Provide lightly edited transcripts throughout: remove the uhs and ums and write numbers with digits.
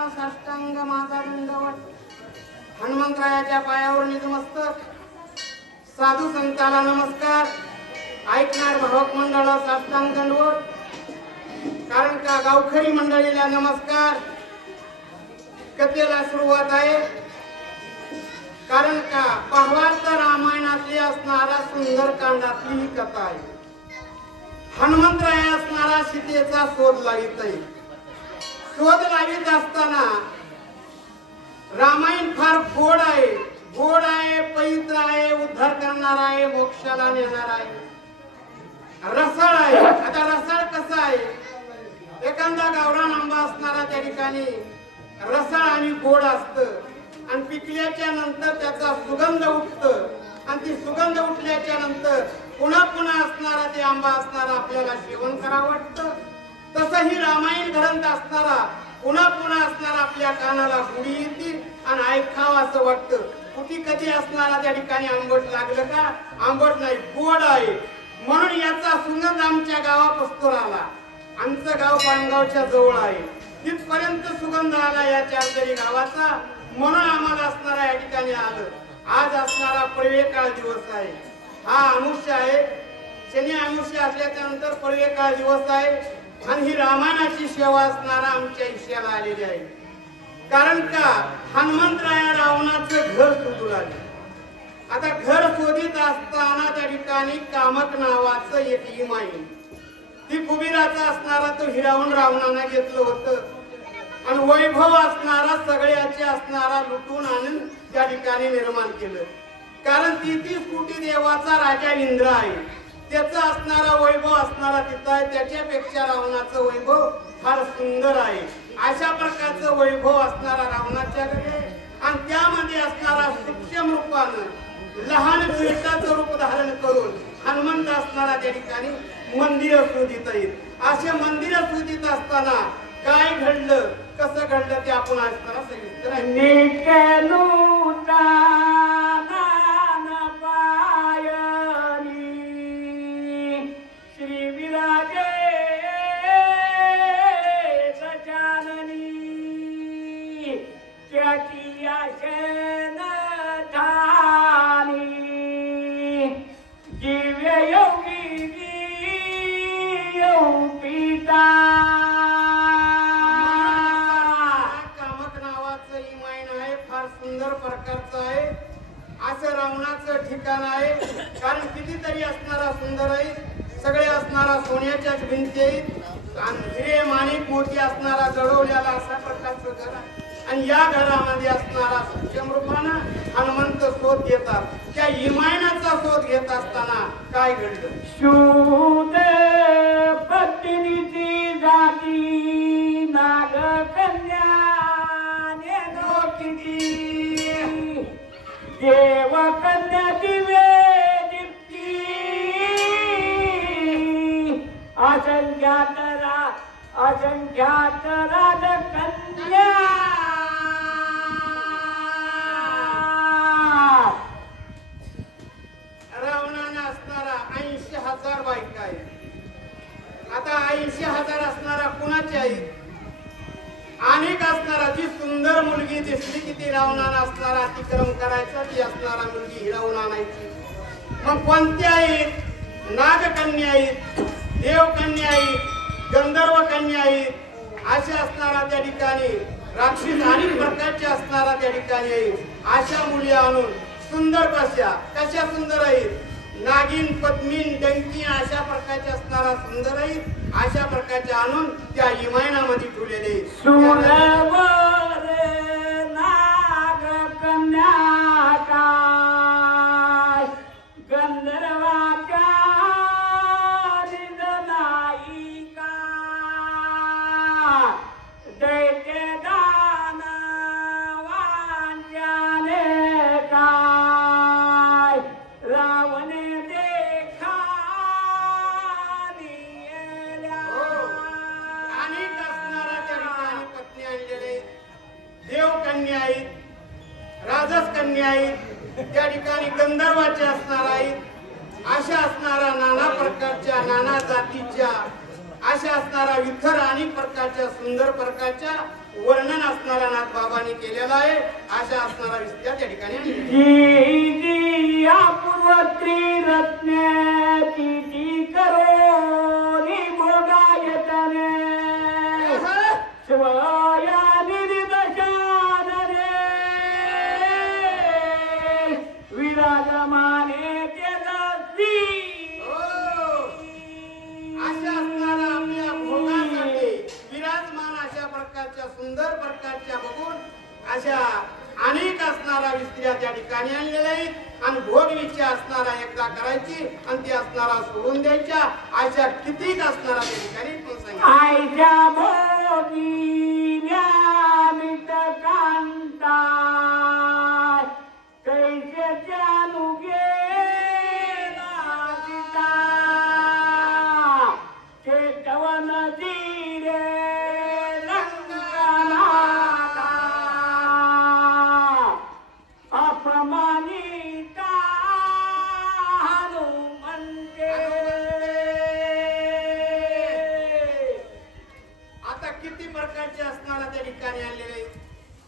असताना साष्टांग माझा दंडवत, हनुमंतरायाच्या पायावर नतमस्तक, साधू संताला नमस्कार, ऐकणार भावक मंडळाला साष्टांग दंडवत, कारण का गावखरी मंडळीला नमस्कार. कथेला सुरुवात आहे, कारण का भावार्थ रामायणातली असणारा सुंदरकांडातली ही कथा आहे. हनुमंतराय असणारा सीतेचा शोध लावित आहे. शोध लावित असताना रामायण फार गोड आहे, गोड आहे, पवित्र आहे, उद्धार करणार आहे, मोक्षाला नेणार आहे. रसाळ आहे. आता रसाळ कसा आहे, एखादा गावरान आंबा असणारा त्या ठिकाणी रसाळ आणि गोड असतं आणि पिकल्याच्या नंतर त्याचा सुगंध उठतं आणि ती सुगंध उठल्याच्या नंतर पुन्हा पुन्हा असणारा ते आंबा असणारा आपल्याला सेवन करावं वाटतं. तसं ही रामायण ग्रंथ असणारा पुन्हा पुन्हा असणारा आपल्या कानाला गुढी येतील आणि ऐकावं असं वाटतं. कुठे कधी असणारा त्या ठिकाणी आंबट लागलं का, आंबट नाही, गोड आहे. म्हणून याचा सुगंध आमच्या गावापासून आला. आमचं गाव पानगावच्या जवळ आहे, तिथपर्यंत सुगंध आला या चारदरी गावाचा. म्हणून आम्हाला असणारा या ठिकाणी आलं. आज असणारा पळवेकाळ दिवस आहे, हा अमुष्य आहे. शनी अमुष्य असल्याच्या नंतर पळवेकाळ दिवस आहे आणि ही रामायणाची सेवा असणारा आमच्या इष्याला आलेली आहे. कारण का हनुमंतराया रावणाचं घर शोधू लागले. आता घर शोधित असताना त्या ठिकाणी कामक नावाचं एक हिम आहे. ती कुबीराचा असणारा तो हिरावून रावणाने घेतलं होतं आणि वैभव असणारा सगळ्याचे असणारा लुटून आणून त्या ठिकाणी निर्माण केलं. कारण 33 कोटी देवाचा राजा इंद्र आहे, त्याचा असणारा वैभव असणारा तिथं आहे. त्याच्यापेक्षा रावणाचं वैभव फार सुंदर आहे. अशा प्रकारचं वैभव असणारा रावणाच्याकडे आणि त्यामध्ये असणारा सूक्ष्म रूपानं लहान बेटाचं रूप धारण करून हनुमंत असणारा त्या ठिकाणी मंदिर शोधित आहेत. असे मंदिर शोधित असताना काय घडलं, कसं घडलं ते आपण असताना सविस्तर श्री विराजे सचाननी त्याची आशन ठाणी दिव्य योगी पिता. कामक नावाचं इमाइन आहे, फार सुंदर प्रकारचं आहे. असं रावणाचं ठिकाण आहे. कारण कितीतरी असणारा सुंदर आहे, सगळे असणारा सोन्याच्याच भिंती आहेत आणि हिरे माणिक मोती असणारा जडवलेला अशा प्रकारचं घर आहे. आणि या घरामध्ये असणारा सूक्ष्म रूपानं हनुमंत शोध घेतात. त्या इमायनाचा शोध घेत असताना काय घडलं, शूद पत्नीची जाती नाग कन्या देव कन्या दिवे दीप्ती असंख्यात राज कन्या. रावणानं असणारा 80,000 बायका आहेत. आता 80,000 असणारा कुणाची आहे, अनेक असणारा जी सुंदर मुलगी दिसली की ती रावणानं असणारा अतिक्रम करायचा, ती असणारा मुलगी हिरावून आणायची. मग कोणत्या आहेत, नागकन्या आहेत, देवकन्या आहेत, गंधर्व कन्या आहेत. अशा असणारा त्या ठिकाणी राक्षस अनेक प्रकारचे असणारा त्या ठिकाणी आहेत. अशा मुली आणून सुंदर कशा सुंदर आहेत, नागिन पद्मीन डंकी अशा प्रकारच्या असणारा सुंदर आहेत. अशा प्रकारच्या आणून त्या इमायनामध्ये ठेवलेले नाग कन्या काय गंधर्वाच्या नायिका दैत्य दानवांच्याने काय रावणे देखा अनेक असणारा त्या ठिकाणी पत्नी आणलेले देवकन्या आहेत, राजस कन्या आहेत, त्या ठिकाणी गंधर्वाचे असणार आहेत. अशा असणारा नाना प्रकारच्या नाना जातीच्या अशा असणारा विठर अनेक प्रकारच्या सुंदर प्रकारच्या वर्णन असणारा नाथ बाबांनी केलेला आहे. अशा असणारा विस्त्या त्या ठिकाणी सुंदर प्रकारच्या बघून अशा अनेक असणारा विस्त्रिया त्या ठिकाणी आणलेल्या आहेत आणि भोग इच्छा असणारा एकदा करायची आणि ती असणारा सोडून द्यायच्या अशा कितीक असणारा त्या ठिकाणी पण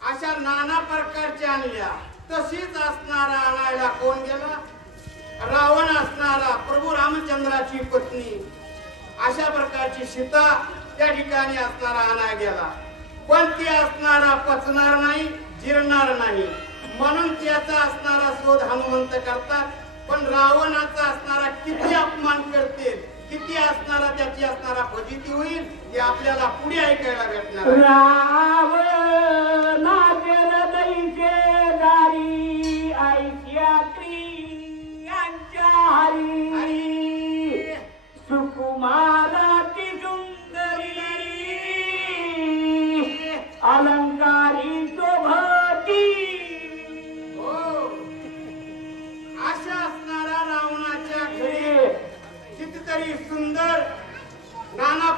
अशा नाना प्रकारच्या आणल्या. तशीच असणारा आणायला कोण गेला? रावण असणारा प्रभू रामचंद्राची पत्नी अशा प्रकारची सीता त्या ठिकाणी असणारा आणाय गेला. पण ती असणारा पचणार नाही, जिरणार नाही, म्हणून त्याचा असणारा शोध हनुमंत करतात. पण रावणाचा असणारा किती अपमान करते, किती असणारा त्याची असणारा फजिती होईल ते आपल्याला पुढे ऐकायला भेटणार. सुकुमाराची सुंदरी अलंकारी शोभती. अशा असणारा रावणाच्या घरी कितीतरी सुंदर नाना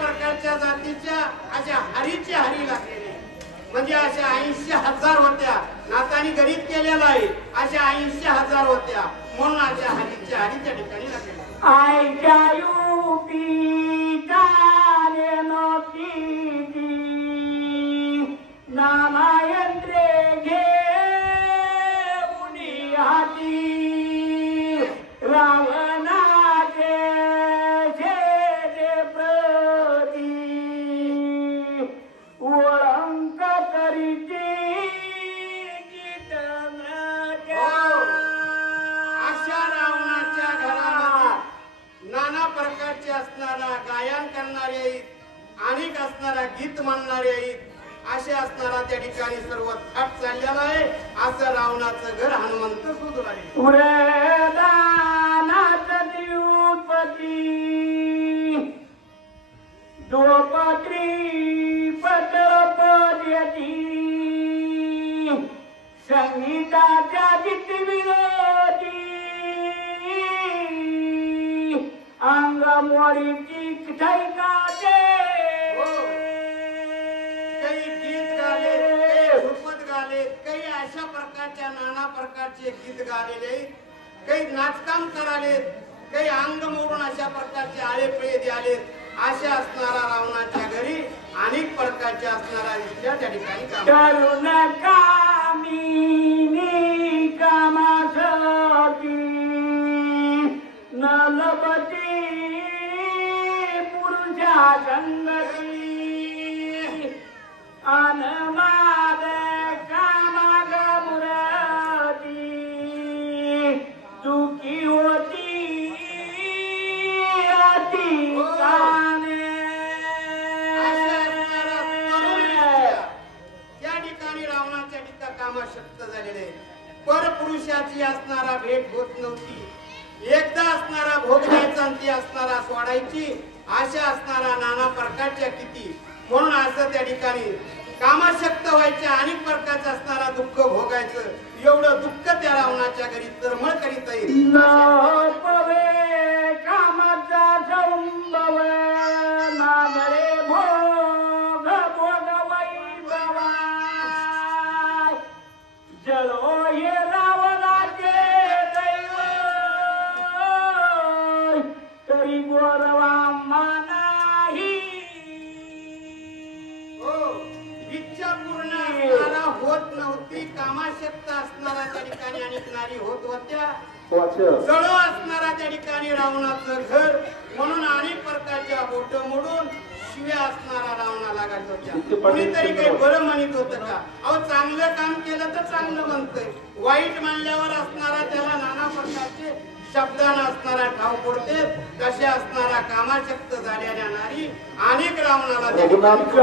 प्रकारच्या जातीच्या अशा हरीच्या हरी लागलेल्या म्हणजे अशा 80,000 होत्या. नातानी गरीब केलेला आहे. अशा 80,000 होत्या म्हणून अशा हरीच्या हरी त्या ठिकाणी लागलेल्या. आईच्या युपीचा नारायंद्रे घेऊन हाती रावणाचे छेदे प्रती ओळंक करीची अशा रावणाच्या घरामध्ये नाना प्रकारचे असणारा गायन करणारे आहेत, अनेक असणारा गीत म्हणणारे आहेत. असे असणारा त्या ठिकाणी सर्व थाट चाललेला आहे. असं रावणाचं घर हनुमंत शोधून आले. द्रौपदी पटपद्यती संगीताच्या गीत विरोधी अंगमोडीची ठैकाचे काही गीत गाले, काही ध्रुपद गाले, काही अशा प्रकारच्या नाना प्रकारचे गीत गालेले, काही नाचकाम कराले, काही अंग मोडून अशा प्रकारचे आळे पिळे द्याले. अशा असणारा रावणाच्या घरी अनेक प्रकारच्या असणारा विद्या त्या ठिकाणी करुण कामिनी कामासाठी नलपती पुरुषा संगती अनमाद कामाग मुरादी चुकी होती अति काने. त्या ठिकाणी रावणाच्या ठिकाणी कामाशक्त झालेले परपुरुषाची असणारा भेट होत नव्हती. एकदा असणारा भोग द्यायचा आणि ती असणारा सोडायची. अशा असणारा नाना प्रकारच्या किती म्हणून असं त्या ठिकाणी कामाशक्त व्हायच्या अनेक प्रकारचं असणारा दुःख भोगायचं. एवढं दुःख त्या रावणाच्या घरी तरमळ करीत येईल. कामाचा संभव नागरे भोग भोग वैभवा जळो हे रावणाचे दैव तरी गोरवा नाही. इच्छा पूर्ण असणारा होत नव्हती, कामाशक्त असणारा त्या ठिकाणी अनेक नारी होत होत्या, जळ असणारा त्या ठिकाणी रावणाचं घर, म्हणून अनेक प्रकारच्या बोट मोडून शिव्या असणारा रावणाला घालत होत्या. कुणीतरी काही बरं म्हणत होतं का? अहो चांगलं काम केलं तर चांगलं म्हणतंय, वाईट मानल्यावर असणारा त्याला नाना प्रकारचे शब्दानं असणारा ठाव पडते. कशा असणारा कामाशक्त झालेल्या नारी अनेक रावणाला त्या ठिकाणी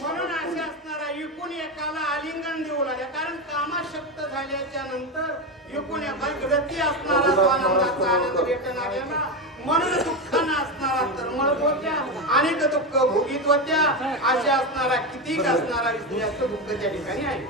म्हणून अशा असणारा एकूण एकाला आलिंगन देऊ लागल्या. कारण कामाशक्त झाल्याच्या नंतर एकूण एका गती असणारा तो आनंदाचा आनंद भेटणा गेला, म्हणून दुःखानं असणारा तरमळत होत्या, अनेक दुःख भोगीत होत्या. अशा असणारा कितीक असणारा स्त्रियाचं दुःख त्या ठिकाणी आहे.